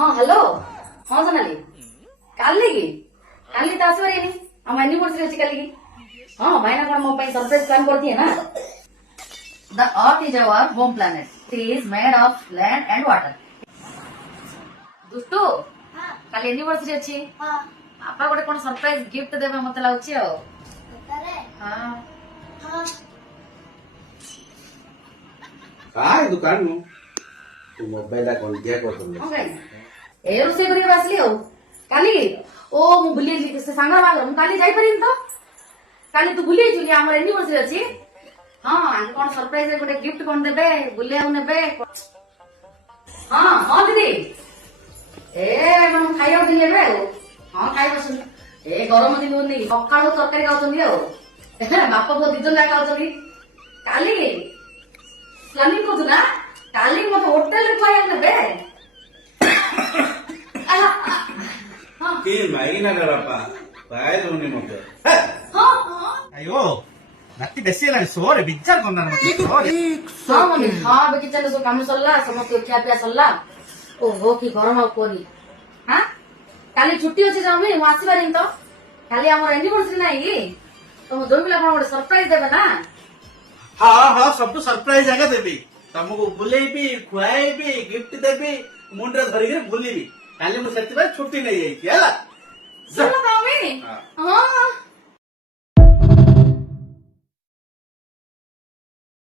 हाँ हेलो हाँ सोनाली काली की काली तो आसबार आम एनिवर्सरी अच्छी काली की हाँ भाईना कौन मो सरप्राइज प्लान कर दिए ना the earth is our home planet it is made of land and water दुष्टू काली एनिवर्सरी अच्छी आपा गोटे कौन सरप्राइज गिफ्ट देबे मते लाउची आ हां काय दुकान नु तू मोबाइल कौन दिया कर ए रोसे करी बसली हो काली ओ मु बुली से सांगा मागर मु काली जाई परिन तो काली तू बुली जुली हमर एनिवर्सरी अछि हां आगे कोन सरप्राइज गोटे गिफ्ट कोन देबे बुले आउ नेबे हां हां दीदी ए मन खाइयो दिले बे हां खाइ बस ए गरम दिन होनी सकाळो तरकारी खाउछन हो बापा बो दिजन जा खाउछन काली प्लानिंग को ना काली मत होटल खाइयो नेबे के माइना गरापा पाए दोनी मते अयो नक्की बेसी हेलानी सोरे विचार करना मते सोरे हाँ मम्मी हाँ बे किचन सब काम सरला समस्त खिया पिया सरला ओहो की गरम आ कोनी हाँ काली छुट्टी अछि जामी मु आसी पारिन तो काली हमर एनिवर्सरी नाही की तो मु दोन बिला कोन सरप्राइज देबे ना हाँ हाँ सब सरप्राइज आगे देबी तुमको बुलेबी खुआएबी गिफ्ट देबी मुंडे धरिके बुलीबी काली मु सेति छुट्टी नहीं जाई हला सुनो मम्मी हाँ